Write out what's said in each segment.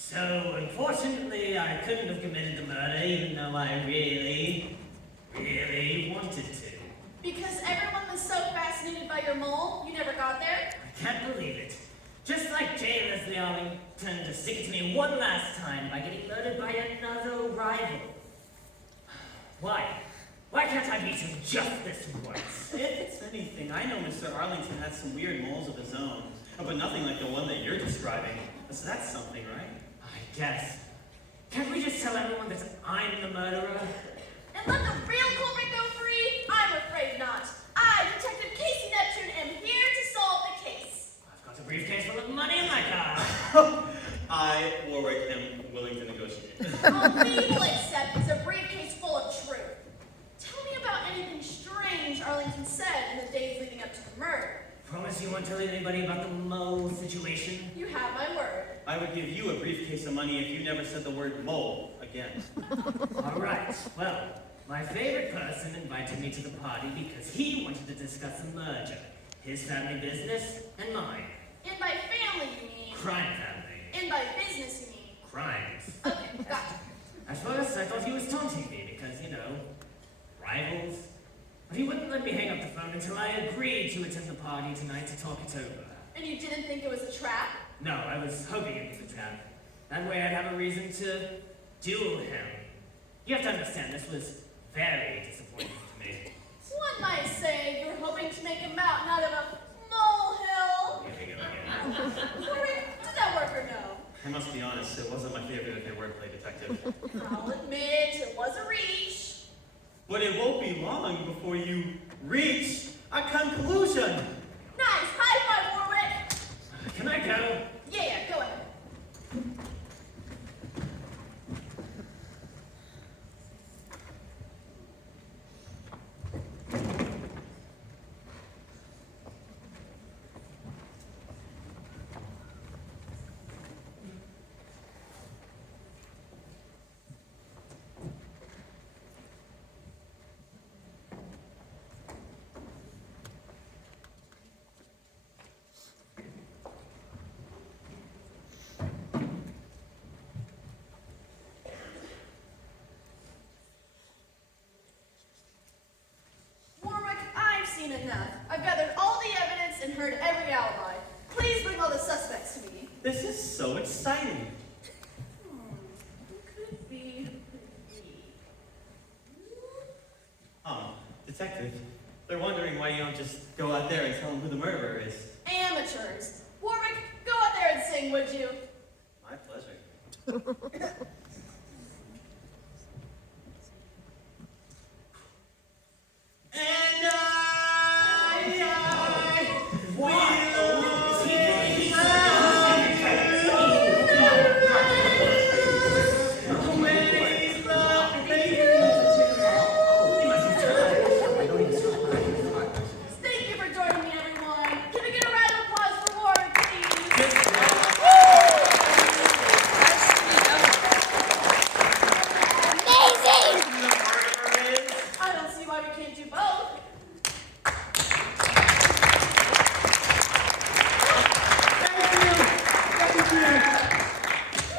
So, unfortunately, I couldn't have committed the murder, even though I really wanted to. Because everyone was so fascinated by your mole, you never got there? I can't believe it. Just like J. Leslie Arlington to stick it to me one last time by getting murdered by another rival. Why? Why can't I beat him just this once? If it's anything, I know Mr. Arlington has some weird moles of his own, but nothing like the one that you're describing. So that's something, right? I guess. Can't we just tell everyone that I'm the murderer? And let the real culprit go free? I'm afraid not. I, Detective Casey Neptune, am here to solve the case. I've got a briefcase full of money in my car. I, Warwick, am willing to negotiate. All we will accept is a briefcase full of truth. Tell me about anything strange Arlington said in the days leading up to the murder. Promise you won't tell anybody about the mole situation? You have my word. I would give you a briefcase of money if you never said the word mole again. All right. Well, my favorite person invited me to the party because he wanted to discuss a merger. His family business and mine. And by family, you mean? Crime family. And by business, you mean? Crimes. Okay, gotcha. At first, I thought he was taunting me because, you know, rivals. But he wouldn't let me hang up the phone until I agreed to attend the party tonight to talk it over. And you didn't think it was a trap? No, I was hoping it was a trap. That way I'd have a reason to duel him. You have to understand, this was very disappointing to me. One might say you were hoping to make a mountain out of a molehill. Here we go again. Warwick, did that work or no? I must be honest, it wasn't my favorite of your wordplay, Detective. I'll admit it was a reach. But it won't be long before you reach a conclusion. Nice, high five, Warwick. Can I go? Yeah, go ahead. Enough. I've gathered all the evidence and heard every alibi. Please bring all the suspects to me. This is so exciting. Who could it be? Detective, they're wondering why you don't just go out there and tell them who the murderer is. Amateurs. Warwick, go out there and sing, would you? My pleasure. And Thank you for joining me, everyone. Can we get a round of applause for Warwick, please? I don't see why we can't do both.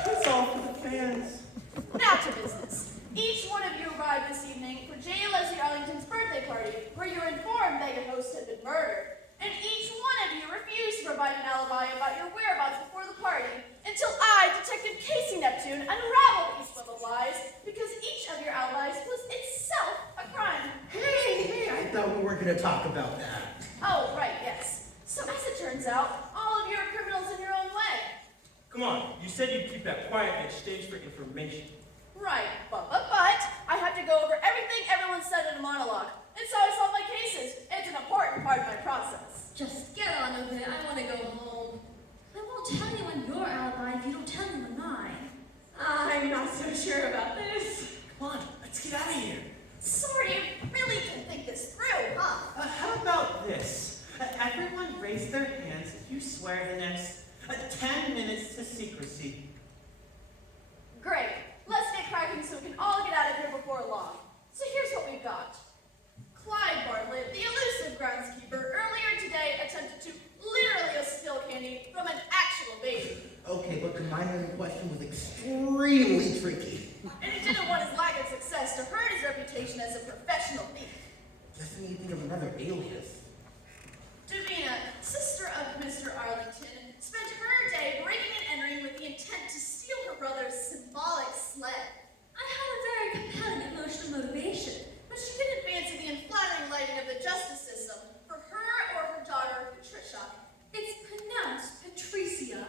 That's all for the fans. Now to business. Each one of you arrived this evening for J. Leslie Arlington's birthday party, where you were informed that your host had been murdered. And each one of you refused to provide an alibi about your whereabouts before the party, until I, Detective Casey Neptune, unraveled these little lies, because each of your alibis was itself a crime. Hey, I thought we weren't going to talk about that. Oh, right, yes. So as it turns out, all of you are criminals in your own way. Come on, you said you'd keep that quiet in exchange for information. Right, but I have to go over everything everyone said in a monologue. It's how I solve my cases. It's an important part of my process. Just get on with it. I want to go home. I'll tell you on your alibi if you don't tell me on mine. I'm not so sure about this. Come on, let's get out of here. Sorry, you really didn't think this through, huh? How about this? Everyone raise their hands if you swear the next 10 minutes to secrecy. Great. Let's get cracking so we can all get out of here before long. So here's what we've got. Clyde Bartlett, the elusive groundskeeper, earlier today attempted to literally steal candy from an actual baby. Okay, but the minor in question was extremely tricky. And he didn't want his lack of success to hurt his reputation as a professional thief. Doesn't he think of another alias? Davina, sister of Mr. Arlington, spent her day breaking and entering with the intent to steal her brother's symbolic sled. I have a very compelling emotional motivation. But she didn't fancy the unflattering lighting of the justice system for her or her daughter, Patricia. It's pronounced Patricia.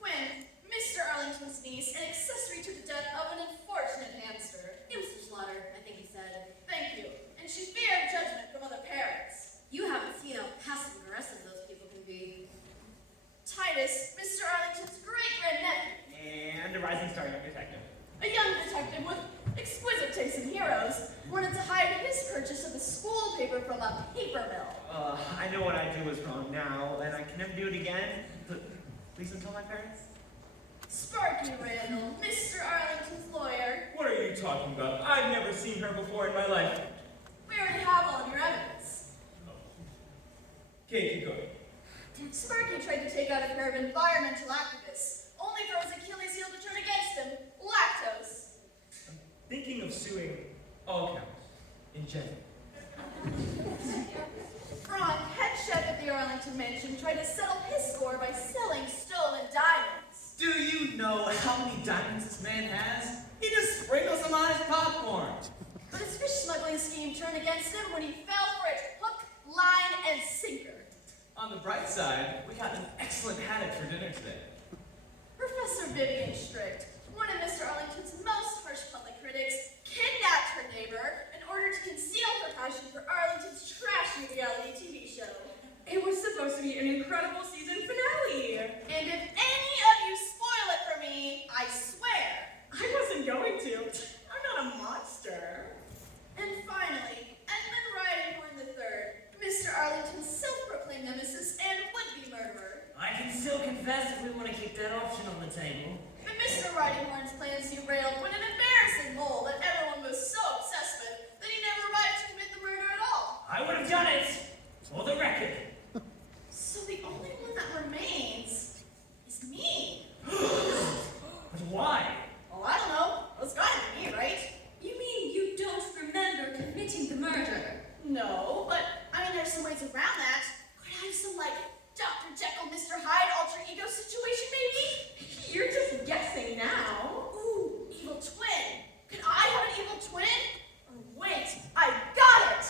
Quinn, Mr. Arlington's niece, an accessory to the death of an unfortunate hamster. It was the slaughter, I think he said. Thank you. And she feared judgment from other parents. You haven't seen how passive aggressive those people can be. Titus, Mr. Arlington's great-grandnephew. And a rising star young detective. A young detective with exquisite taste in heroes, wanted to hide his purchase of the school paper from a paper mill. I know what I do is wrong now, and I can never do it again. Please don't tell my parents. Sparky Randall, Mr. Arlington's lawyer. What are you talking about? I've never seen her before in my life. We already have all of your evidence. Okay, keep going. Sparky tried to take out a pair of environmental activists, only for his Achilles heel to turn against him, lactose. Thinking of suing all counts in general. Frank, head chef at the Arlington mansion, tried to settle his score by selling stolen diamonds. Do you know how many diamonds this man has? He just sprinkles them on his popcorn. But his fish smuggling scheme turned against him when he fell for it hook, line, and sinker. On the bright side, we got an excellent haddock for dinner today. Professor Vivian Strict, one of Mr. Arlington's most harsh public critics, kidnapped her neighbor in order to conceal her passion for Arlington's trashy reality TV show. It was supposed to be an incredible season finale. And if any of you spoil it for me, I swear. I wasn't going to. I'm not a monster. And finally, Edmund Ridinghorn III, Mr. Arlington's self-proclaimed nemesis and would-be murderer. I can still confess if we want to keep that option on the table. But Mr. Ridinghorn's plans derailed when an embarrassing mole that everyone was so obsessed with that he never arrived to commit the murder at all. I would have done it! For the record. So the only one that remains is me. But why? Oh, I don't know. It's gotta be me, right? You mean you don't remember committing the murder? No, but I mean, there's some ways around that. Could I have some, like, Dr. Jekyll, Mr. Hyde alter ego situation, maybe? You're just guessing now. Ooh, evil twin. Could I have an evil twin? Or wait, I got it!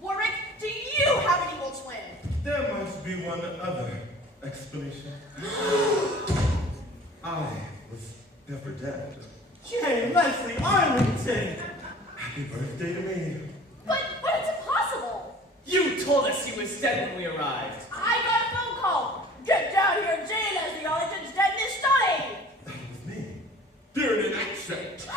Warwick, do you have an evil twin? There must be one other explanation. I was never dead. J. Leslie Arlington! Happy birthday to me. But it's impossible! You told us he was dead when we arrived. I got a phone call! Get down here and jail Leslie Arlington's dead in his study! That was me. During an accent.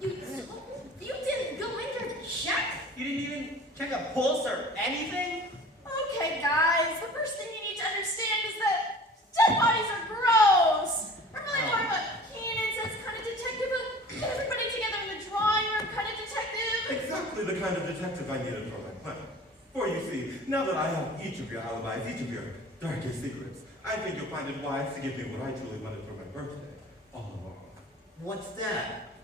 You didn't go in there to check? You didn't even check a pulse or anything? Okay, guys, the first thing you need to understand is that dead bodies are gross! I'm really more of a Keenan says kind of detective, get everybody together in the drawing room kind of detective. Exactly the kind of detective I needed for my plan. For you see, now that I have each of your alibis, each of your darkest secrets, I think you'll find it wise to give me what I truly wanted for my birthday, all along. What's that?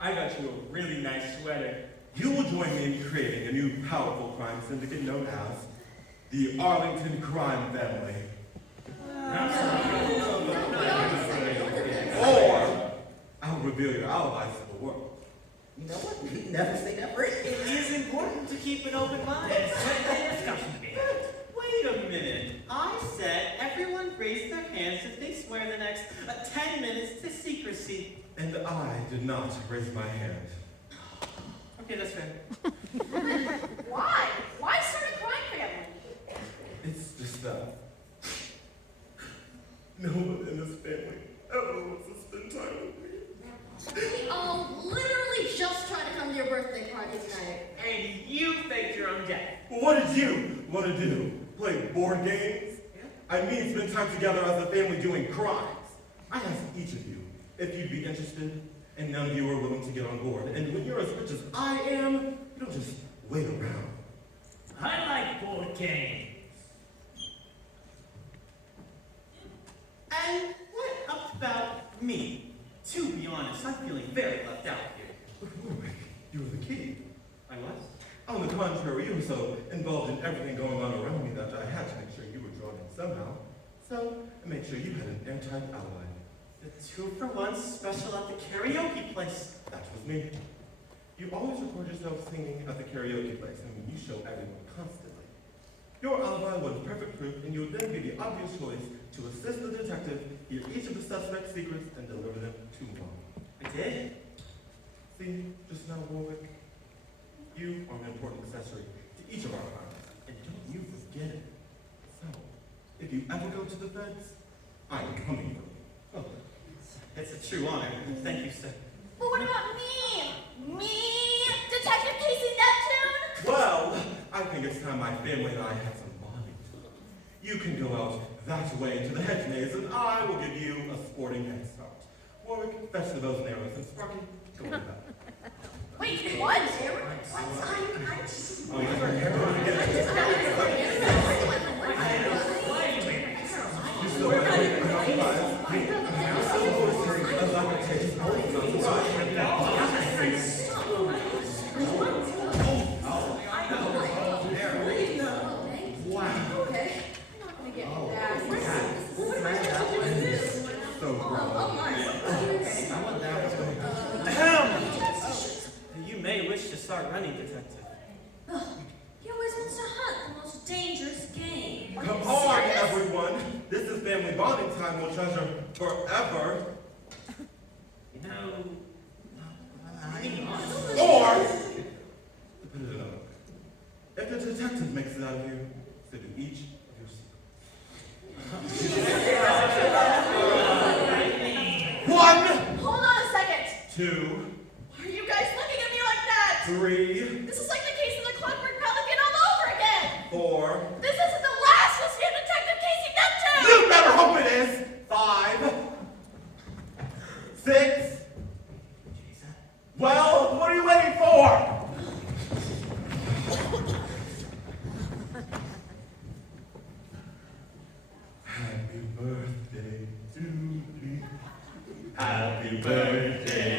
I got you a really nice sweater. You will join me in creating a new powerful crime syndicate known as the Arlington Crime Family. Or I'll reveal your alibis to the world. You know what? Never say never. It is important to keep an open mind. There's certainly a discussion to be had. Wait a minute. I said everyone raise their hands if they swear the next 10 minutes to secrecy. And I did not raise my hand. Okay, that's fair. Why? Why start a crime family? It's just No one in this family ever wants to spend time with me. We all literally just tried to come to your birthday party tonight. And you faked your own death. Well, what did you want to do? Play board games? I mean, spend time together as a family doing crimes. I asked each of you if you'd be interested, and none of you were willing to get on board. And when you're as rich as I am, you don't just wait around. I like board games. And what about me? To be honest, I'm feeling very left out here. But Warwick, you were the key. I was? On the contrary, you were so involved in everything going on around me that I had to make sure you were drawn in somehow. So I made sure you had an airtight alibi. The 2-for-1 special at the karaoke place. That was me. You always record yourself singing at the karaoke place, and you show everyone constantly. Your alibi was perfect proof, and you would then be the obvious choice to assist the detective, hear each of the suspect's secrets, and deliver them to one. I did? See, just now, Warwick, you are an important accessory to each of our crimes, and don't you forget it. So, if you ever go to the feds, I'm coming for you. Oh, it's a true honor. Thank you, sir. But what about me? Me? Detective Casey Neptune? Well, I think it's time my family and I had some bonding time. You can go out that way into the hedge maze, and I will give you a sporting head start. Warwick, fetch the bows and arrows, and Sparky, go with that. Wait, what? Oh, you are arrows again. You still have to compromise. As I can take this out, it's right. Wow. Okay. I'm not gonna get that. So wrong. You may wish to start running, detective. He always wants to hunt the most dangerous game. Come on, everyone. This is family bonding time we'll treasure forever. You know, Or, to put it another way, if the detective makes it out of here, so do each of your secrets. One, Hold on a second. 2, Are you guys looking at me like that? 3, This is like the case of the Clockwork Pelican all over again. 4. This isn't the last we'll see of Detective Casey Neptune. You better hope it is. 5, 6. Well, what are you waiting for? Happy birthday to me. Happy birthday